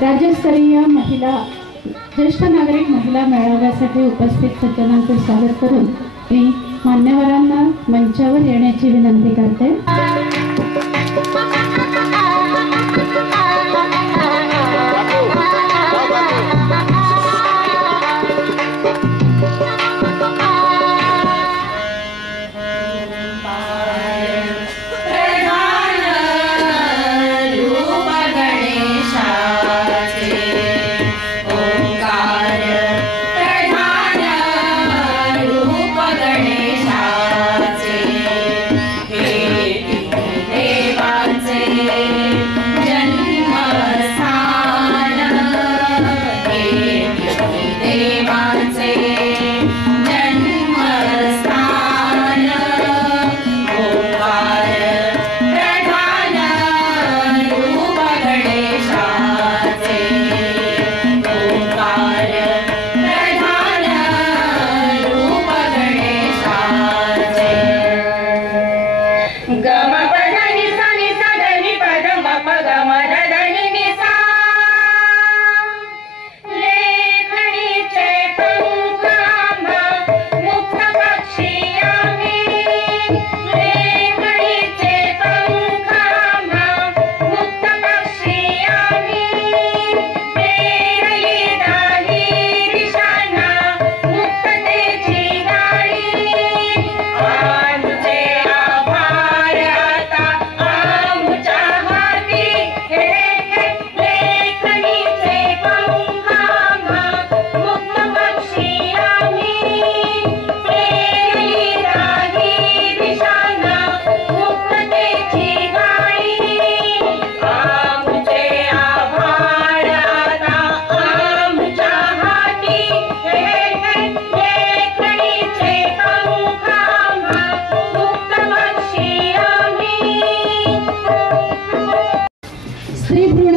राज्यस्तरीय महिला ज्येष्ठ नागरिक महिला मेळाव्यासाठी उपस्थित सज्जनांचे स्वागत करून मी मान्यवरांना मंचावर येण्याची विनंती करते।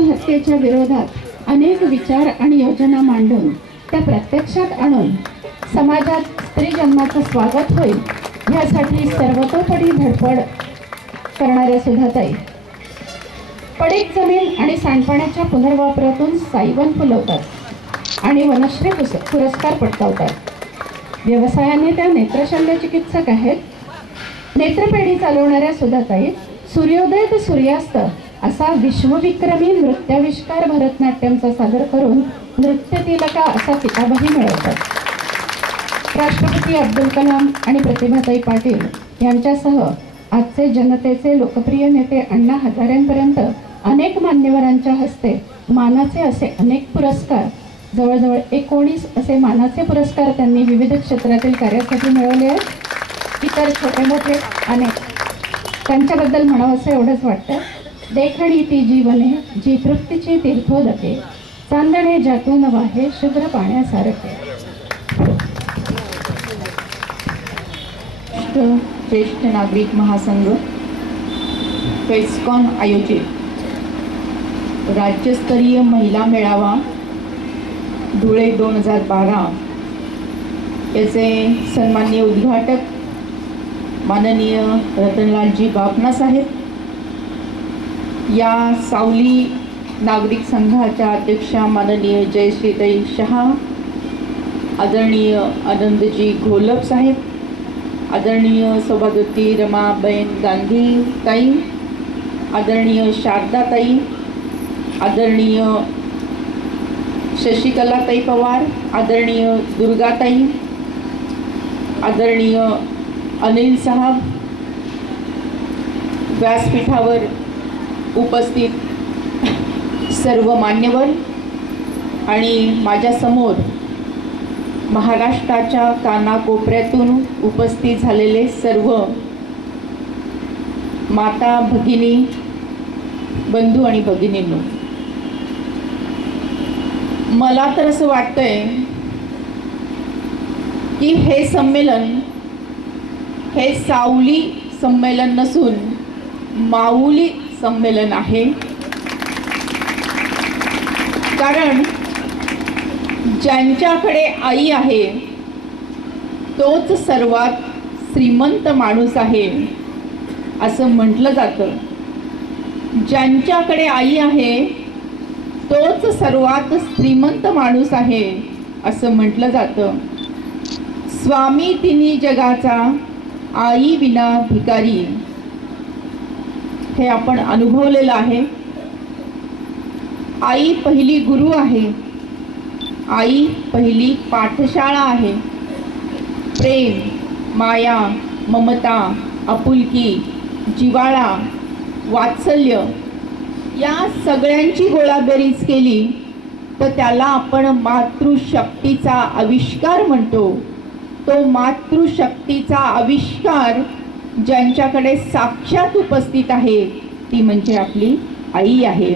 हत्येच्या विरोधात अनेक विचार आणि योजना मांडून त्या प्रत्यक्षात आणून समाजात स्त्री जन्माचं स्वागत होईल यासाठी सर्वतोपरी धडपड करणाऱ्या सुधाताई पडीक जमीन आणि सांडपाण्याच्या पुनर्वापरातून सायवन फुलवतात आणि वनश्री पुरस्कार पटकावतात। व्यवसायाने त्या नेत्रशल्य चिकित्सक आहेत। नेत्रपेढी चालवणाऱ्या सुधाताई सूर्योदय ते सूर्यास्त असा विश्वविक्रमी नृत्याविष्कार भरतनाट्यमचा सादर करून नृत्य तिलका असा किताबही मिळवतात। राष्ट्रपती अब्दुल कलाम आणि प्रतिभाताई पाटील यांच्यासह आजचे जनतेचे लोकप्रिय नेते अण्णा हजारेंपर्यंत अनेक मान्यवरांच्या हस्ते मानाचे असे अनेक पुरस्कार जवळजवळ 19 असे मानाचे पुरस्कार त्यांनी विविध क्षेत्रातील कार्यासाठी मिळवले आहेत। इतर छोटे मोठे अनेक त्यांच्याबद्दल म्हणावंसं एवढंच वाटतं। देखणी ती जीवने जी तृप्तीची तीर्थोदके चांदणे ज्यातून वाहे शुभ्र पाण्यासारखे। ज्येष्ठ नागरिक महासंघ फेस्कॉन आयोजित राज्यस्तरीय महिला मेळावा धुळे 2012 याचे सन्माननीय उद्घाटक माननीय रतनलालजी बापना साहेब, या सावली नागरिक संघाच्या अध्यक्षा माननीय जयश्रीताई शहा, आदरणीय आनंदजी घोलप साहेब, आदरणीय सौभाग्यवती रमाबेन गांधी ताई, आदरणीय शारदाताई, आदरणीय शशिकलाताई पवार, आदरणीय दुर्गाताई, आदरणीय अनिल साहब, व्यासपीठावर उपस्थित सर्व मान्यवर आणि माझ्यासमोर महाराष्ट्राच्या कानाकोपऱ्यातून उपस्थित झालेले सर्व माता भगिनी बंधू आणि भगिनींनो, मला तर असं वाटतंय की हे संमेलन हे सावली संमेलन नसून माऊली संमेलन आहे। कारण ज्यांच्याकडे आई आहे तोच सर्वात श्रीमंत माणूस आहे असं म्हटलं जातं। ज्यांच्याकडे आई आहे तोच सर्वात श्रीमंत माणूस आहे असं म्हटलं जातं. स्वामी तिन्ही जगाचा, आई विना भिकारी, हे आपण अनुभवलेलं आहे. आई पहिली गुरु आहे, आई पहिली पाठशाळा आहे. प्रेम, माया, ममता, आपुलकी, जिव्हाळा, वात्सल्य या सगळ्यांची गोळाबेरीज केली तर त्याला आपण मातृशक्तीचा आविष्कार म्हणतो. तो मातृशक्तीचा आविष्कार ज्यांच्याकडे साक्षात उपस्थित आहे ती म्हणजे आपली आई आहे.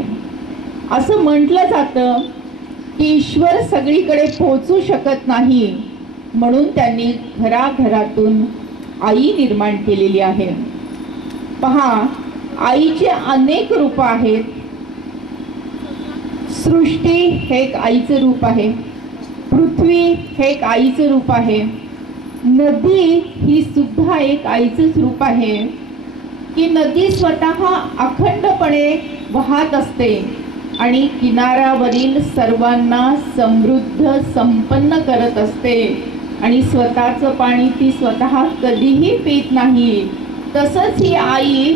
असं म्हटलं जातं की ईश्वर सगळीकडे पोहोचू शकत नाही, म्हणून त्यांनी घराघरातून आई निर्माण केलेली आहे. पहा, आईचे अनेक रूप आहेत. सृष्टी हे एक आईचं रूप आहे, पृथ्वी हे एक आईचं रूप आहे, नदी ही सुद्धा एक आईचंच रूप आहे. की नदी स्वतः अखंडपणे वाहत असते आणि किनाऱ्यावरील सर्वांना समृद्ध संपन्न करत असते आणि स्वतःचं पाणी ती स्वतः कधीही पित नाही. तसंच ही आई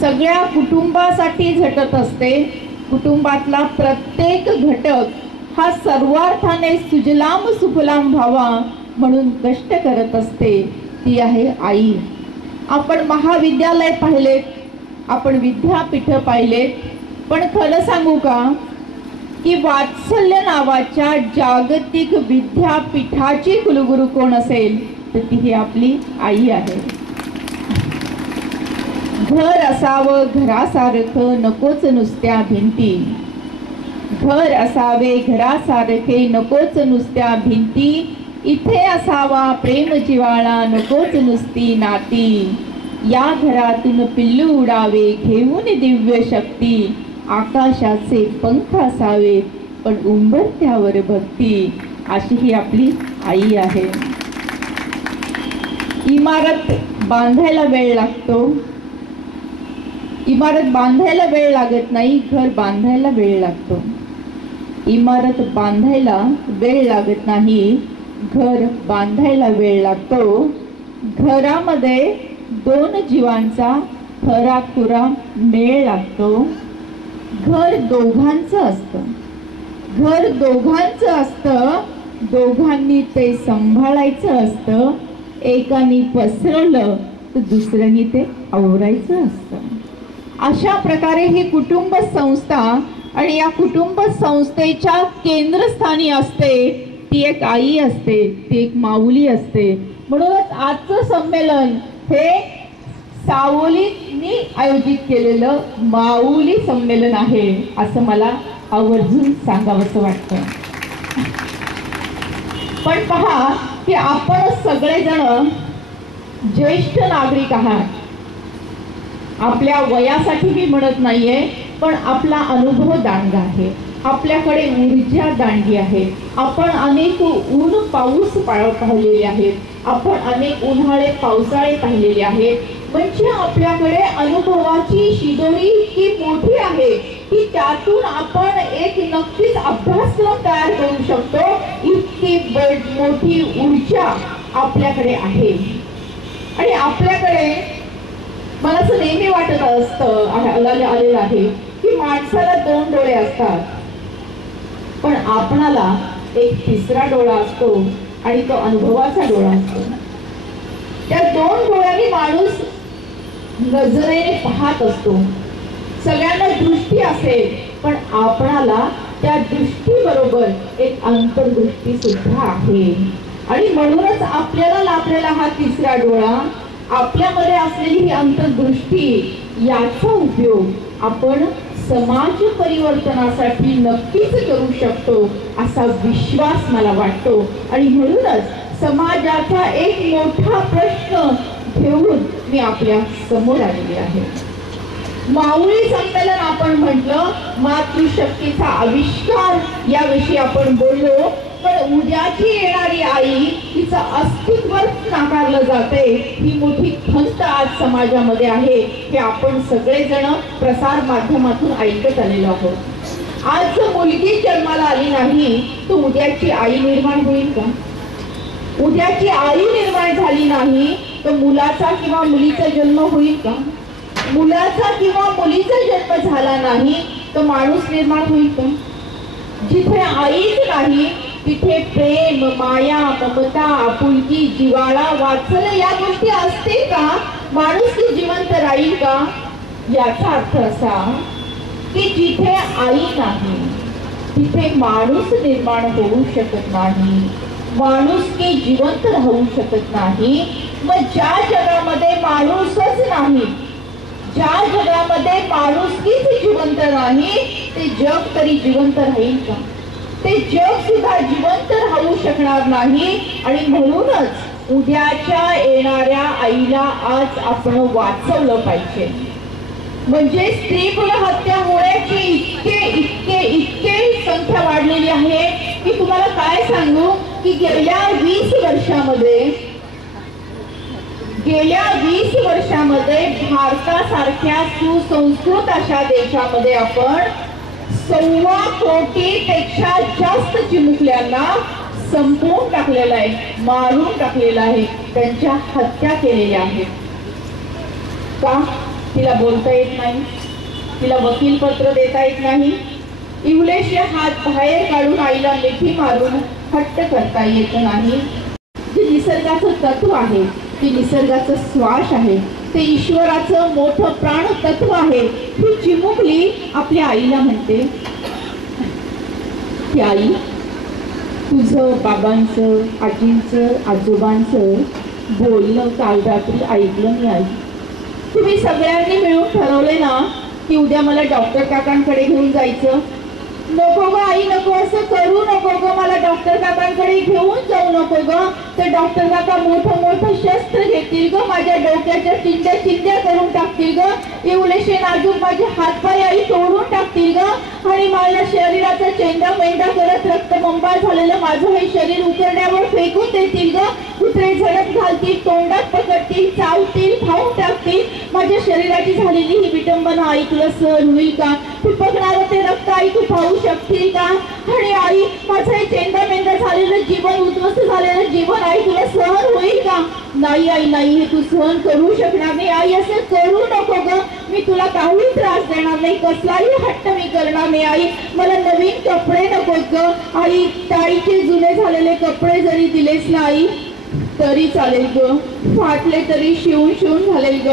सगळ्या कुटुंबासाठी झटत असते. कुटुंबातला प्रत्येक घटक हा सर्वार्थाने सुजलाम सुफलाम व्हावा म्हणून कष्ट करत असते. ती आहे आई. आपण महाविद्यालय पाहिलेत, आपण विद्यापीठ पाहिलेत, पण खरं सांगू का की वात्सल्य नावाच्या जागतिक विद्यापीठाची कुलगुरू कोण असेल तर ती ही आपली आई आहे. घर असावं घरासारखं नकोच नुसत्या भिंती, घर असावे घरासारखे नकोच नुसत्या भिंती, इथे असावा प्रेम जिव्हाळा नकोच नुसती नाती, या घरातून पिल्लू उडावे घेऊन दिव्य शक्ती, आकाशाचे पंख असावे पण उंबरत्यावर भक्ती, अशी ही आपली आई आहे. इमारत बांधायला वेळ लागतो, इमारत बांधायला वेळ लागत नाही, घर बांधायला वेळ लागतो. इमारत बांधायला वेळ लागत नाही, घर बांधायला वेळ लागतो. घरामध्ये दोन जीवांचा खराखुरा मेळ लागतो. घर दोघांचं असतं, घर दोघांचं असतं, दोघांनी ते सांभाळायचं असतं. एकाने पसरवलं तर दुसऱ्याने ते आवरायचं असतं. अशा प्रकारे ही कुटुंब संस्था आणि या कुटुंब संस्थेच्या केंद्रस्थानी असते ती एक आई असते, ती एक माऊली असते. म्हणूनच आजचं संमेलन हे सावलीनी आयोजित केलेलं माऊली संमेलन आहे असं मला आवर्जून सांगावंसं वाटतं. पण पहा की आपण सगळेजण ज्येष्ठ नागरिक आहात. आपल्या वयासाठी मी म्हणत नाहीये, पण आपला अनुभव दांडगा आहे, आपल्याकडे ऊर्जा दांडगी आहे. आपण अनेक ऊन पाऊस पाहिलेले आहेत, आपण अनेक उन्हाळे पावसाळे पाहिलेले आहेत. म्हणजे आपल्याकडे अनुभवाची शिदोरी इतकी मोठी आहे की त्यातून आपण एक नक्कीच अभ्यासक्रम तयार करू शकतो. इतकी मोठी ऊर्जा आपल्याकडे आहे. आणि आपल्याकडे मला असं नेहमी वाटत असतं आलेलं आहे की माणसाला दोन डोळे असतात, पण आपणाला एक तिसरा डोळा असतो आणि तो अनुभवाचा डोळा असतो. त्या दोन डोळ्यांनी माणूस नजरेने पाहत असतो. सगळ्यांना दृष्टी असेल, पण आपणाला त्या दृष्टीबरोबर एक अंतर्दृष्टी सुद्धा आहे. आणि म्हणूनच आपल्याला लाभलेला हा तिसरा डोळा, आपल्यामध्ये असलेली ही अंतर्दृष्टी, याचा उपयोग आपण समाज परिवर्तनासाठी नक्कीच करू शकतो असा विश्वास मला वाटतो. आणि म्हणूनच समाजाचा एक मोठा प्रश्न घेऊन मी आपल्या समोर आलेली आहे. माऊली संमेलन आपण म्हटलं, मातृशक्तीचा आविष्कार याविषयी आपण बोललो. पण उद्याची येणारी आई, तिचं अस्तित्व नाकारलं जाते, ही मोठी खंत आज समाजामध्ये आहे. हे आपण सगळेजण प्रसार माध्यमातून ऐकत आलेलो आहोत. आज जर मुलगी जन्माला आली नाही तर उद्याची आई निर्माण होईल का? उद्याची आई निर्माण झाली नाही तर मुलाचा किंवा मुलीचा जन्म होईल का? मुलाचा किंवा मुलीचा जन्म झाला नाही तर माणूस निर्माण होईल का? जिथे आईच नाही तिथे प्रेम, माया, ममता, आपुलकी, जिव्हाळा, वात्सल्य या गोष्टी असतील का? माणूस की जिवंत राहील का? याचा अर्थ असा की जिथे आई नाही तिथे माणूस निर्माण होऊ शकत नाही, माणूस की जिवंत राहू शकत नाही. मग ज्या जगामध्ये माणूसच नाही, ज्या जगामध्ये माणुसकीच जिवंत नाही ते जग तरी जिवंत राहील का? ते जग सुद्धा जिवंत राहू शकणार नाही. आणि म्हणूनच उद्याच्या येणाऱ्या आईला आज आपण वाचवलं पाहिजे. म्हणजे स्त्री भ्रूण हत्या होण्याची इतके संख्या वाढलेली आहे की तुम्हाला काय सांगू की गेल्या 20 वर्षामध्ये भारतासारख्या सुसंस्कृत अशा देशामध्ये आपण 1.25 कोटीपेक्षा जास्त चिमुकल्यांना संपवून टाकलेलं आहे, मारून टाकलेलं आहे, त्यांच्या हत्या केलेल्या आहेत. का? तिला बोलता येत नाही, तिला वकील पत्र देता येत नाही, इवलेशे हात बाहेर काढून आईला मिठी मारून हट्ट करता येत नाही. जे निसर्गाचं तत्व आहे, ते निसर्गाचं श्वास आहे, ते ईश्वराचं मोठं प्राण तत्व आहे. ही चिमुकली आपल्या आईला म्हणते की आई, तुझं बाबांचं, आजींचं, आजोबांचं बोलणं काल रात्री ऐकलं मी आई. तुम्ही सगळ्यांनी मिळून ठरवले ना की उद्या मला डॉक्टर काकांकडे घेऊन जायचं. नको ग आई, नको, असं करू नको ग, मला डॉक्टर काकांकडे घेऊन जाऊ नको ग. तर डॉक्टर काका मोठं शस्त्र घेतील ग, माझ्या डोक्याच्या चिंध्या करून टाकतील ग, एवढेशे नाजूक माझे हातपाय आई तोडून टाकतील ग, आणि माझ्या शरीराचा चेंडा करत रक्तबंबाळ झालेलं माझं हे शरीर उकरड्यावर फेकून देतील ग. कुत्रे झडप घालतील, तोंडात पकडतील, चावतील, खाऊन टाकतील. माझ्या शरीराची झालेली ही विटंबना आई तुला सहन होईल का? पिपकणारं ते रक्त आई तू पाहू शकतील का? आणि आई, माझं हे चेंदा झालेलं जीवन, उद्ध्वस्त झालेलं जीवन आई तुला सहन होईल का? नाही आई, नाही, हे तू सहन करू शकणार नाही आई. असं करू नको ग, मी तुला काही त्रास देणार नाही, कसलाही हट्ट मी करणार नाही आई. मला नवीन कपडे नको ग आई, ताईचे जुने झालेले कपडे जरी दिलेस ना आई तरी चालेल ग, फाटले तरी शिवून घालेल ग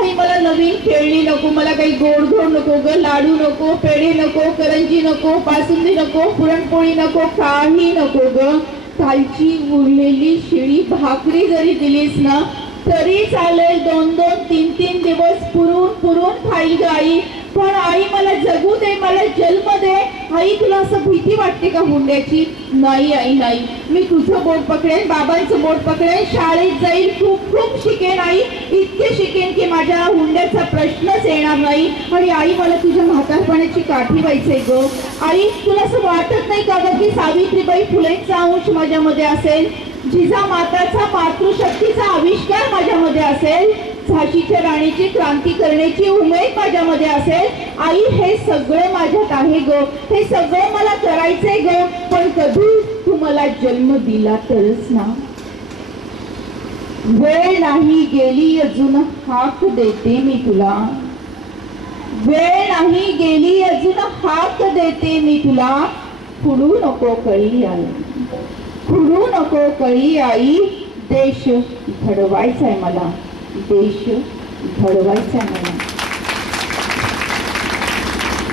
आई. मला नवीन खेळणी नको, मला काही गोड नको ग, लाडू नको, पेढे नको, करंजी नको, बासुंदी नको, पुरणपोळी नको, काही नको ग. कालची उरलेली शिळी भाकरी जरी दिलीस ना तरी चालेल, 2-2, 3-3 दिवस पुरून खाईल ग आई. पण आई मला जगू दे, मला जन्म दे आई. तुला असं भीती वाटते का हुंड्याची? नाही आई, नाही, मी तुझं बोट पकडेन, बाबांचं बोट पकडेन, शाळेत जाईल, खूप शिकेन आई, इतके शिकेन की माझ्या हुंड्याचा प्रश्नच येणार नाही. आणि आई, मला तुझ्या म्हातारपणाची काठी व्हायचंय ग आई. तुला असं वाटत नाही का ग की सावित्रीबाई फुलेंचा अंश माझ्यामध्ये असेल, जिजामाताचा मातृशक्तीचा आविष्कार माझ्यामध्ये असेल, झाशीच्या राणीची क्रांती करण्याची उमेद माझ्यामध्ये असेल आई. हे सगळं माझ्यात आहे ग, हे सगळं मला करायचंय ग. पण कधी तू मला जन्म दिला तरच ना. वेळ नाही गेली अजून हाक देते मी तुला, वेळ नाही गेली अजून हाक देते मी तुला. फुडू नको कळी आई, फुडू नको कळी आई. देश घडवायचाय मला, देश घडवायचा मला.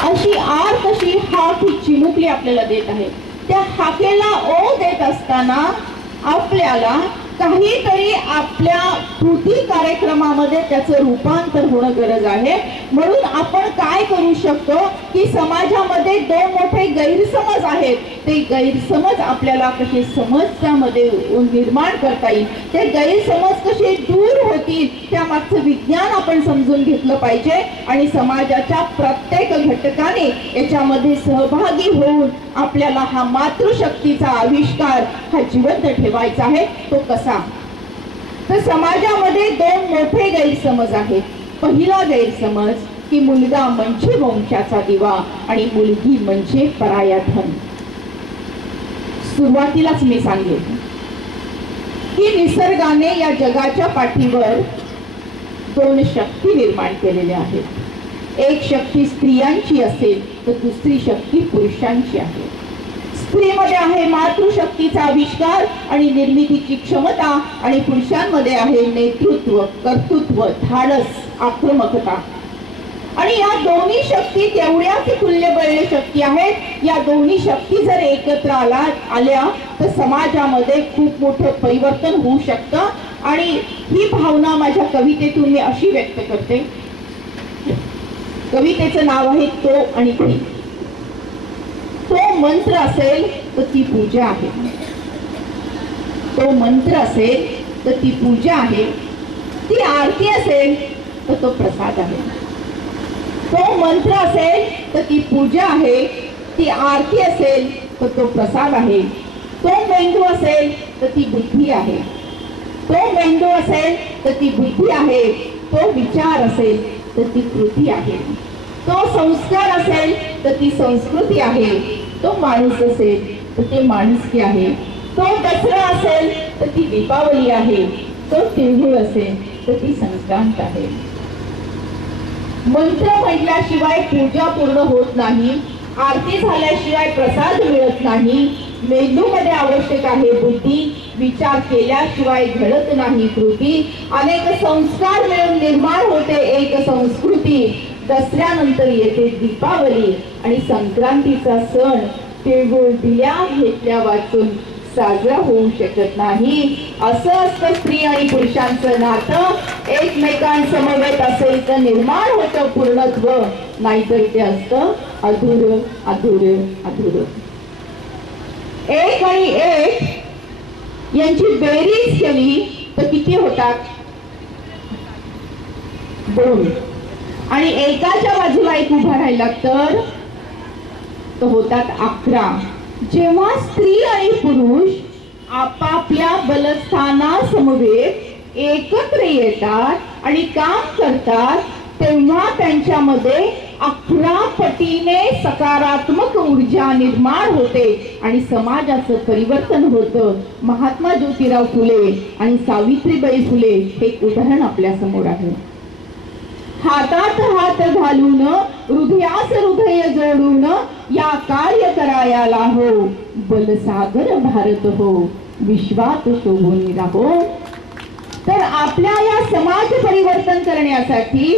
अशी कशी हाक ही चिमुकली आपल्याला देत आहे. त्या हाकेला ओ देत असताना आपल्याला काहीतरी आपल्या कृती कार्यक्रमामध्ये त्याचं रूपांतर होणं गरज आहे. म्हणून आपण काय करू शकतो की समाजामध्ये 2 मोठे गैरसमज आहेत, ते गैरसमज आपल्याला कसे समाजामध्ये निर्माण करता येईल, ते गैरसमज कसे दूर होतील, त्यामागचं विज्ञान आपण समजून घेतलं पाहिजे. आणि समाजाच्या प्रत्येक घटकाने याच्यामध्ये सहभागी होऊन आपल्याला हा मातृशक्तीचा आविष्कार हा जिवंत ठेवायचा आहे. तो कसा? तर समाजामध्ये 2 मोठे गैरसमज आहेत. पहिला गैरसमज की मुलगा म्हणजे वंशाचा दिवा आणि मुलगी म्हणजे पराया धन. सुरुवातीलाच मी सांगितलं की निसर्गाने या जगाच्या पाठीवर दोन शक्ती निर्माण केलेल्या आहेत. एक शक्ती स्त्रियांची असेल तर दुसरी शक्ती पुरुषांची आहे. स्त्रीमध्ये आहे मातृशक्तीचा आविष्कार आणि निर्मितीची क्षमता आणि पुरुषांमध्ये आहे नेतृत्व, कर्तृत्व, धाडस, आक्रमकता. आणि या दोन्ही शक्ती तेवढ्याच तुल्यबळ शक्ती आहेत. या दोन्ही शक्ती जर एकत्र आल्या तर समाजामध्ये खूप मोठं परिवर्तन होऊ शकतं. आणि ही भावना माझ्या कवितेतून मी अशी व्यक्त करते. कवितेचं नाव आहे तो आणि ती. तो मंत्र असेल तर ती पूजा आहे. तो मंत्र असेल तर ती पूजा आहे. ती आरती असेल तर तो प्रसाद आहे. तो मंत्र असेल तर ती पूजा आहे. ती आरती असेल तर तो प्रसाद आहे. तो मेंदू असेल तर ती बुद्धी आहे. तो मेंदू असेल तर ती बुद्धी आहे. तो विचार असेल तर ती कृती आहे. तो संस्कार असेल तर ती संस्कृती आहे. तो माणूस असेल तर ते माणुसकी आहे. तो दसरा असेल तर ती दीपावली आहे. तो तिळगुळ असेल तर ती संक्रांत आहे. मंत्र म्हटल्याशिवाय पूजा पूर्ण होत नाही. आरती झाल्याशिवाय प्रसाद मिळत नाही. मेंदूमध्ये आवश्यक आहे बुद्धी. विचार केल्याशिवाय घडत नाही कृती. अनेक संस्कार मिळून निर्माण होते एक संस्कृती. दसऱ्यानंतर येते दीपावली आणि संक्रांतीचा सण तिळगुळ दिल्या घेतल्या वाचून साजरा होऊ शकत नाही. असं असतं स्त्री आणि पुरुषांचं नातं. एकमेकांसमवेत असेल तर निर्माण होतं पूर्णत्व, नाहीतर ते असतं अधुरं अधुरं अधुरं. एक आणि एक यांची बेरीज केली तर किती होतात? दोन. आणि एकाच्या बाजूला एक उभा राहिला तर होतात 11. जेव्हा स्त्री आणि पुरुष आपापल्या बलस्थानासमवेत एकत्र येतात आणि काम करतात तेव्हा त्यांच्यामध्ये 11 पटीने सकारात्मक ऊर्जा निर्माण होते आणि समाजाचं परिवर्तन होतं. महात्मा ज्योतिराव फुले आणि सावित्रीबाई फुले हे उदाहरण आपल्या समोर आहे. हातात हात घालून हृदयास हृदय जोडून या कार्य करायला हो. बलसागर भारत हो, विश्वात शोभून राहो. तर आपल्या या समाज परिवर्तन करण्यासाठी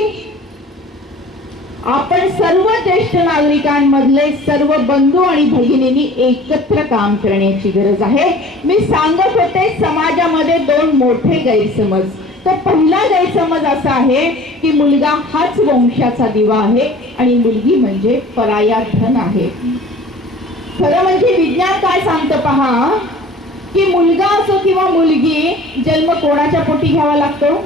आपण सर्व ज्येष्ठ नागरिकांमधले सर्व बंधू आणि भगिनींनी एकत्र काम करण्याची गरज आहे. मी सांगत होते समाजामध्ये दोन मोठे गैरसमज. तर पहिला गैरसमज असा आहे की मुलगा हाच वंशाचा दिवा आहे आणि मुलगी म्हणजे पराया धन आहे. खरं म्हणजे विज्ञान काय सांगतं पहा, की मुलगा असो किंवा मुलगी जन्म कोणाच्या पोटी घ्यावा लागतो?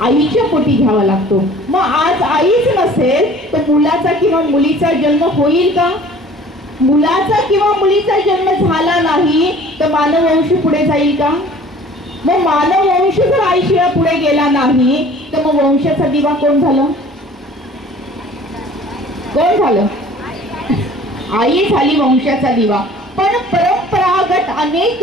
आईच्या पोटी घ्यावा लागतो. मग आज आईच नसेल तर मुलाचा किंवा मुलीचा जन्म होईल का? मुलाचा किंवा मुलीचा जन्म झाला नाही तर मानववंश पुढे जाईल का? मग मानववंश जर आईशिवाय पुढे गेला नाही तर मग वंशाचा दिवा कोण झालं? कोण झालं? आई झाली वंशाचा दिवा. पण परंपरागत अनेक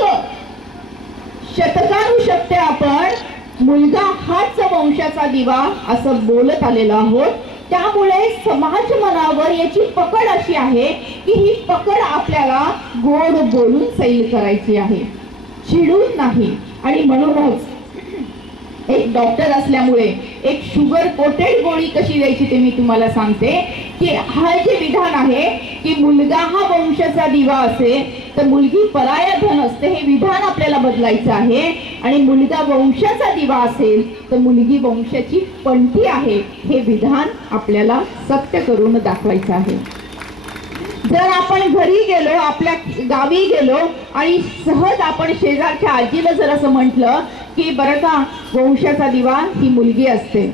शतकानुशते आपण मुलगा हाच वंशाचा दिवा असं बोलत आलेलो आहोत. त्यामुळे समाज मनावर याची पकड अशी आहे की ही पकड आपल्याला गोड बोलून सैल करायची आहे, चिडून नाही. आणि म्हणूनच एक डॉक्टर असल्यामुळे एक शुगर कोटेड गोळी कशी द्यायची ते मी तुम्हाला सांगते. की हा जे विधान आहे की मुलगा हा वंशाचा दिवा असे तर मुलगी पराया धन असते, हे विधान आपल्याला बदलायचं आहे. आणि मुलगा वंशाचा दिवा असेल तर मुलगी वंशाची पंथी आहे, हे विधान आपल्याला सत्य करून दाखवायचं आहे. जर आपण घरी गेलो, आपल्या गावी गेलो आणि सहज आपण शेजारच्या आजीला जर असं म्हटलं की बरं का वंशाचा दिवा ही मुलगी असते,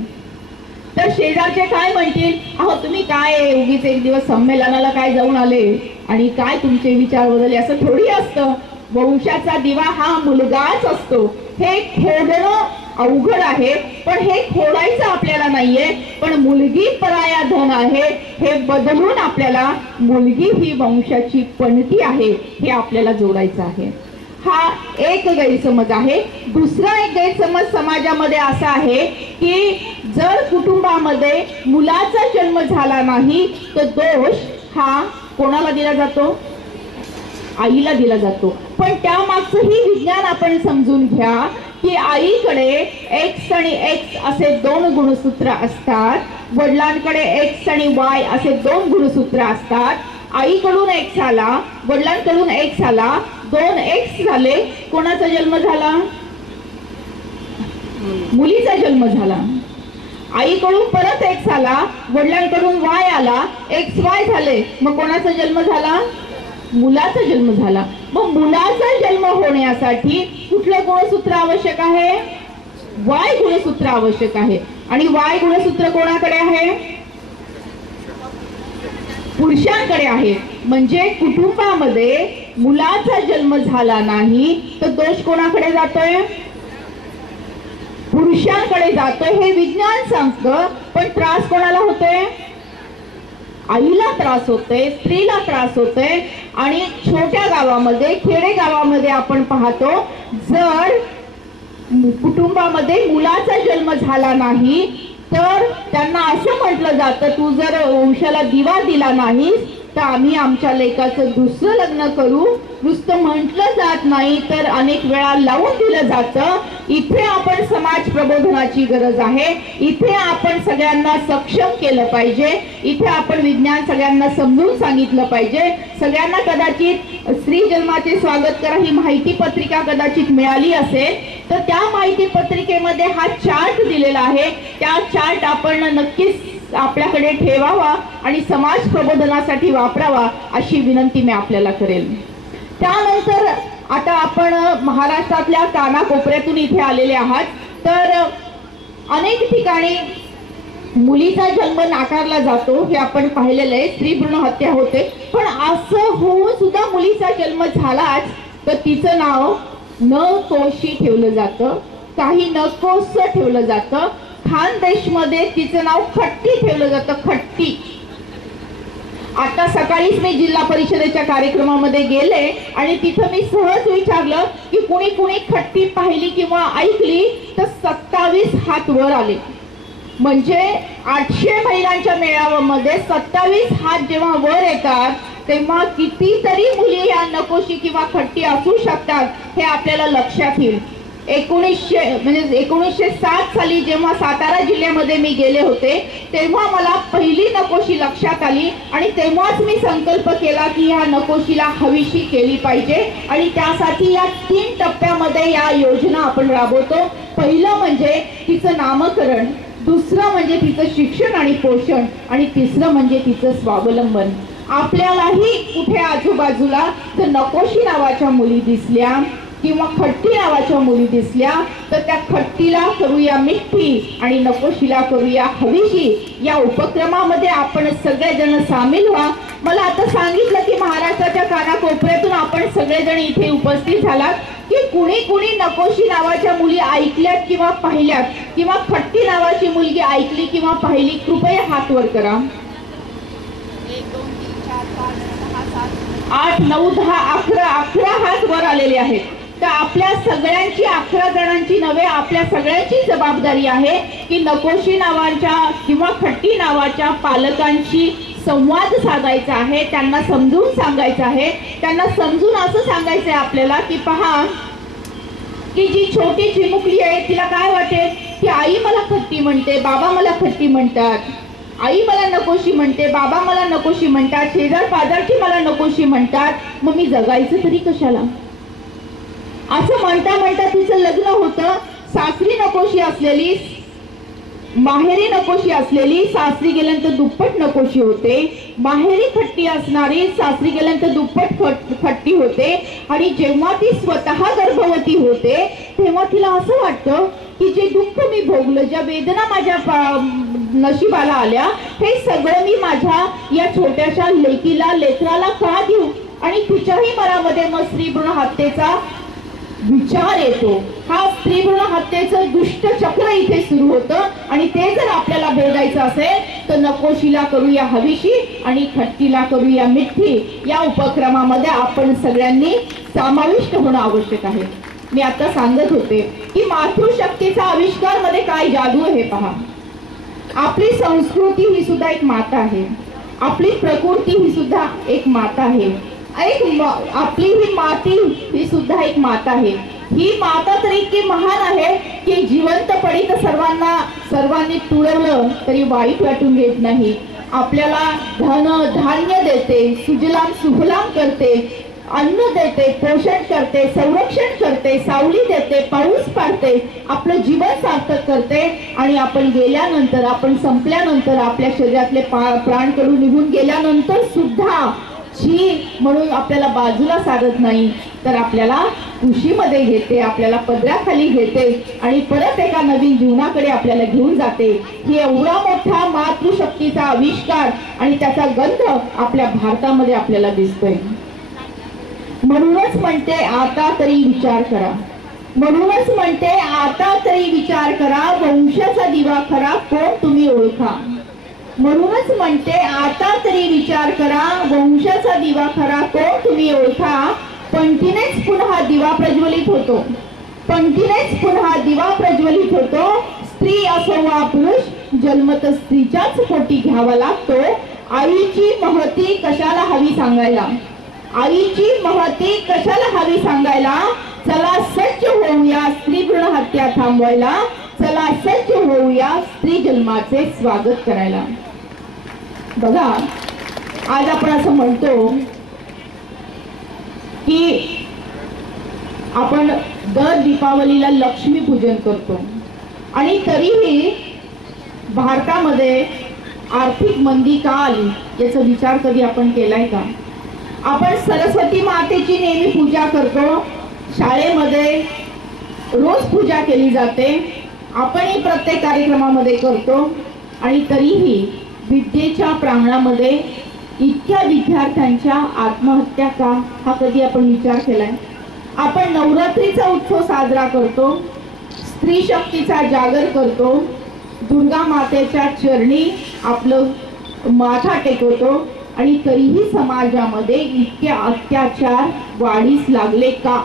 तर शेजारचे काय म्हणतील? अहो तुम्ही काय उगीच एक दिवस संमेलनाला काय जाऊन आले आणि काय तुमचे विचार बदलले? असं थोडी असतं. वंशाचा दिवा हा मुलगाच असतो. हे खेळणं अवघड आहे, पण हे खोडायचं आपल्याला नाहीये. पण मुलगी पराया धन आहे हे बदलून आपल्याला मुलगी ही वंशाची पणती आहे हे आपल्याला जोडायचं आहे. हा एक गैरसमज आहे. दुसरा एक गैरसमज समाजामध्ये असा आहे की जर कुटुंबामध्ये मुलाचा जन्म झाला नाही तर दोष हा कोणाला दिला जातो? आईला दिला जातो. पण त्यामागचंही विज्ञान आपण समजून घ्या की आईकडे एक्स आणि एक्स असे 2 गुणसूत्र असतात, वडिलांकडे एक्स आणि वाय असे 2 गुणसूत्र असतात. आईकडून एक्स आला, वडिलांकडून एक्स आला, 2 एक्स झाले. कोणाचा जन्म झाला? मुलीचा जन्म झाला. आईकडून परत एक्स आला, वडिलांकडून वाय आला, एक्स वाय झाले. मग कोणाचा जन्म झाला? मुलाचा जन्म झाला. मग मुलाचा जन्म होण्यासाठी कुठलं गुणसूत्र आवश्यक आहे? वाय गुणसूत्र आवश्यक आहे. आणि वाय गुणसूत्र कोणाकडे आहे? पुरुषांकडे आहे. म्हणजे कुटुंबामध्ये मुलाचा जन्म झाला नाही तर दोष कोणाकडे जातोय? पुरुषांकडे जातोय हे विज्ञान सांगतं. पण त्रास कोणाला होतोय? आईला त्रास होतोय, स्त्रीला त्रास होतोय. आणि छोट्या गावामध्ये, खेडे गावामध्ये आपण पाहतो जर कुटुंबामध्ये मुलाचा जन्म झाला नाही तर त्यांना असं म्हटलं जातं, तू जर वंशाला दिवा दिला नाहीस तर आम्ही आमच्या लेकाचं दुसरं लग्न करू. नुसतं म्हटलं जात नाही तर अनेक वेळा लावून दिलं जातं. इथे आपण समाज प्रबोधनाची गरज आहे. इथे आपण सगळ्यांना सक्षम केलं पाहिजे. इथे आपण विज्ञान सगळ्यांना समजून सांगितलं पाहिजे. सगळ्यांना कदाचित स्त्री जन्माचे स्वागत करा ही माहिती पत्रिका कदाचित मिळाली असेल तर त्या माहिती पत्रिकेमध्ये हा चार्ट दिलेला आहे. त्या चार्ट आपण नक्कीच आपल्याकडे ठेवावा आणि समाज प्रबोधनासाठी वापरावा अशी विनंती मी आपल्याला करेल. त्यानंतर आता आपण महाराष्ट्रातल्या कानाकोपऱ्यातून इथे आलेले आहात तर अनेक ठिकाणी मुलीचा जन्म नाकारला जातो हे आपण पाहिलेलं आहे. स्त्री भ्रूण हत्या होते. पण असं होऊन सुद्धा मुलीचा जन्म झालाच तर तिचं नाव नकोशी ठेवलं जातं, काही नकोस ठेवलं जातं. खानदेशमध्ये तिचं नाव खट्टी ठेवलं जातं, खट्टी. आता सकाळीच मी जिल्हा परिषदेच्या कार्यक्रमामध्ये गेले आणि तिथं मी सहज विचारलं की कुणी कुणी खट्टी पाहिली किंवा ऐकली तर 27 हात वर आले. म्हणजे 800 महिलांच्या मेळाव्यामध्ये 27 हात जेव्हा वर येतात तेव्हा कितीतरी मुली या नकोशी किंवा खट्टी असू शकतात हे आपल्याला लक्षात येईल. 1907 साली जेव्हा सातारा जिल्ह्यामध्ये मी गेले होते तेव्हा मला पहिली नकोशी लक्षात आली आणि तेव्हाच मी संकल्प केला की या नकोशीला हवीशी केली पाहिजे. आणि त्यासाठी या 3 टप्प्यामध्ये या योजना आपण राबवतो. पहिलं म्हणजे तिचं नामकरण, दुसरं म्हणजे तिचं शिक्षण आणि पोषण आणि तिसरं म्हणजे तिचं स्वावलंबन. आपल्यालाही कुठे आजूबाजूला जर नकोशी नावाच्या मुली दिसल्या किंवा खट्टी नावाच्या मुली दिसल्या तर त्या खट्टीला करूया मिठी आणि नकोशीला करूया हवीशी. या उपक्रमामध्ये आपण सगळेजण सामील व्हा. मला आता सांगितलं की महाराष्ट्राच्या कानाकोपऱ्यातून आपण सगळेजण इथे उपस्थित झालात की कुणी कुणी नकोशी नावाच्या मुली ऐकल्यात किंवा पाहिल्यात किंवा खट्टी नावाची मुलगी ऐकली किंवा पाहिली. कृपया हात वर करा. 1 2 3 4 5 6 7 8 9 10 11 हात वर आलेले आहेत. तर आपल्या सगळ्यांची 11 जणांची नव्हे आपल्या सगळ्यांची जबाबदारी आहे की नकोशी नावाच्या किंवा खट्टी नावाच्या पालकांशी संवाद साधायचा आहे. त्यांना समजून सांगायचं आहे. त्यांना समजून असं सांगायचं आहे आपल्याला की पहा की जी छोटी चिमुकली आहे तिला काय वाटेल की आई मला खट्टी म्हणते, बाबा मला खट्टी म्हणतात, आई मला नकोशी म्हणते, बाबा मला नकोशी म्हणतात, शेजार पाजारची मला नकोशी म्हणतात, मग मी जगायचं तरी कशाला. असं म्हणता म्हणता तिचं लग्न होतं. सासरी नकोशी असलेली, माहेरी नकोशी असलेली सासरी गेल्यानंतर दुप्पट नकोशी होते. माहेरी खट्टी असणारी सासरी गेल्यानंतर दुप्पट खट्टी होते. आणि जेव्हा ती स्वतः गर्भवती होते तेव्हा तिला असं वाटतं की जे दुःख मी भोगलं, ज्या वेदना माझ्या नशिबाला आल्या, हे सगळं मी माझ्या या छोट्याशा लेकीला, लेकराला का देऊ. आणि तिच्याही मनामध्ये मग स्त्री भ्रूण हत्येचा विचार येतो, हा स्त्री भ्रूण हत्येचं दुष्ट चक्र इथे सुरू होतं. आणि ते जर आपल्याला भेदायचं असेल तर नकोशीला करूया हवीशी आणि खट्टीला करूया मिठी या उपक्रमामध्ये आपण सगळ्यांनी समाविष्ट होणं आवश्यक आहे. मी आता सांगत होते की मातृशक्तीचा आविष्कार मध्ये काय जादू आहे पहा. आपली संस्कृती ही सुद्धा एक माता आहे, आपली प्रकृती ही सुद्धा एक माता आहे, आपली ही माती ही सुद्धा एक माता आहे. ही माता तर इतकी महान आहे की जिवंतपणी तर सर्वांनी तुळवलं तरी वाईट वाटून घेत नाही. आपल्याला धन धान्य देते, सुजलाम सुफलाम करते, अन्न देते, पोषण करते, संरक्षण करते, सावली देते, पाऊस पाडते, आपलं जीवन सार्थक करते. आणि आपण गेल्यानंतर, आपण संपल्यानंतर, आपल्या शरीरातले प्राण कडून निघून गेल्यानंतर सुद्धा जी म्हणून आपल्याला बाजूला सारत नाही, तर आपल्याला कुशीमध्ये घेते, आपल्याला पदराखाली घेते आणि परत एका नवीन जीवनाकडे आपल्याला घेऊन जाते. ही एवढा मोठा मातृशक्तीचा आविष्कार आणि त्याचा गंध आपल्या भारतामध्ये आपल्याला दिसतोय. म्हणूनच म्हणते आता तरी विचार करा, म्हणूनच म्हणते आता तरी विचार करा, वंशाचा दिवा खरा कोण तुम्ही ओळखा. म्हणूनच म्हणते आता तरी विचार करा, वंशाचा दिवा खरा कोण तुम्ही ओळखा. पंथीनेच पुन्हा दिवा प्रज्वलित होतो, पंथीनेच पुन्हा दिवा प्रज्वलित होतो. स्त्री असो वा पुरुष जन्मत स्त्रीच्याच पोटी घ्यावा लागतो. आईची महती कशाला हवी सांगायला, आईची महती कशाला हवी सांगायला. चला सज्ज होऊया स्त्री भ्रूण हत्या थांबवायला, चला सज्ज होऊया स्त्री जन्माचे स्वागत करायला. बघा, आज आपण असं म्हणतो की आपण दर दीपावलीला लक्ष्मी पूजन करतो आणि तरीही भारतामध्ये आर्थिक मंदी का आली याचा विचार कधी आपण केलाय का. आपण सरस्वती मातेची नेहमी पूजा करतो, शाळेमध्ये रोज पूजा केली जाते, आपणही प्रत्येक कार्यक्रमामध्ये करतो. आणि तरीही विद्येच्या प्रांगणामध्ये इतक्या विद्यार्थ्यांच्या आत्महत्या का, हा कधी आपण विचार केलाय. आपण नवरात्रीचा उत्सव साजरा करतो, स्त्री शक्तीचा जागर करतो, दुर्गा मातेच्या चरणी आपलं माथा टेकवतो आणि तरीही समाजामध्ये इतके अत्याचार वाढीस लागले का.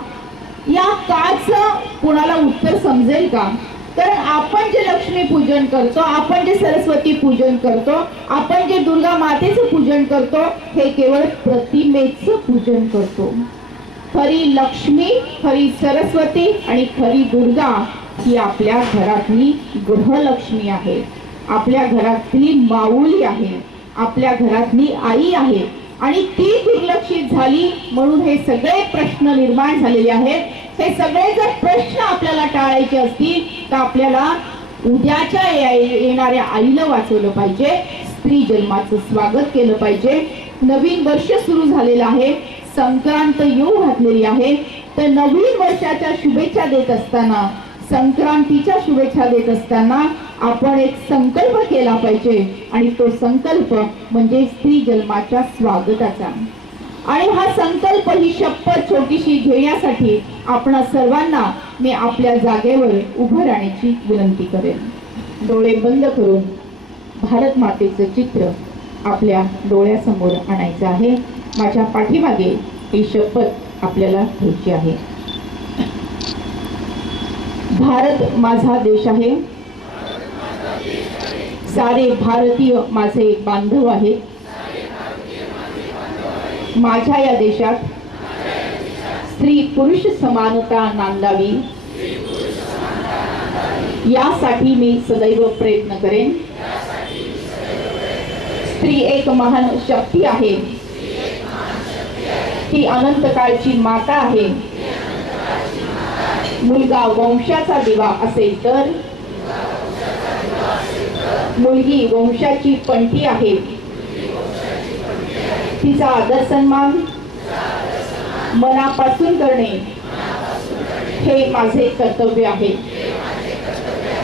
या काचं कोणाला उत्तर समजेल का. कारण आपण जे लक्ष्मी पूजन करतो, आपण जे सरस्वती पूजन करतो, आपण जे दुर्गा मातेचं पूजन करतो, हे केवळ प्रतिमेचं पूजन करतो. खरी लक्ष्मी, खरी सरस्वती आणि खरी दुर्गा ही आपल्या घरातली गृहलक्ष्मी आहे, आपल्या घरातली माऊली आहे, आपल्या घरातली आई आहे. आणि ती दुर्लक्षित झाली म्हणून हे सगळे प्रश्न निर्माण झालेले आहेत. हे सगळे जर प्रश्न आपल्याला टाळायचे असतील तर आपल्याला उद्याच्या येणाऱ्या आईला वाचवलं पाहिजे, स्त्री जन्माचं स्वागत केलं पाहिजे. नवीन वर्ष सुरू झालेलं आहे, संक्रांत येऊ घातलेली आहे. तर नवीन वर्षाच्या शुभेच्छा देत असताना, संक्रांतीच्या शुभेच्छा देत असताना आपण एक संकल्प केला पाहिजे आणि तो संकल्प म्हणजे स्त्री जन्माच्या स्वागताचा. आणि हा संकल्प, ही शपथ छोटीशी घेण्यासाठी आपण सर्वांना मी आपल्या जागेवर उभं राहण्याची विनंती करेन. डोळे बंद करून भारत मातेचं चित्र आपल्या डोळ्यासमोर आणायचं आहे. माझ्या पाठीमागे ही शपथ आपल्याला घ्यायची आहे. भारत माझा देश आहे, सारे भारतीय माझे बांधव आहेत. माझ्या या देशात स्त्री पुरुष समानता नांदावी यासाठी मी सदैव प्रयत्न करेन. स्त्री एक महान शक्ती आहे, ती अनंत काळची माता आहे. मुलगा वंशाचा दिवा असेल तर मुलगी वंशाची पंथी आहे. तिचा आदर सन्मान मनापासून करणे हे माझे कर्तव्य आहे.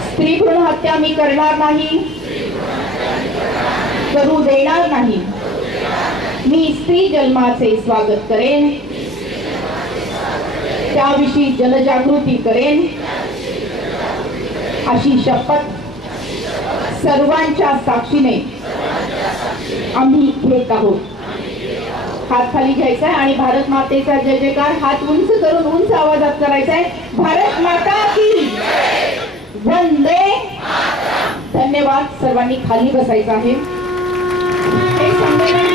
स्त्री भ्रूण हत्या मी करणार नाही, करू देणार नाही. मी स्त्री जन्माचे स्वागत करेन. त्याविषयी जनजागृती करेन अशी शपथ सर्वांच्या साक्षीने आम्ही घेत आहोत. हात खाली घ्यायचा आहे आणि भारत मातेचा जय जयकार हात उंच करून उंच आवाजात करायचा आहे. भारत माता की वंदे. धन्यवाद. सर्वांनी खाली बसायचं आहे. हे संमेलन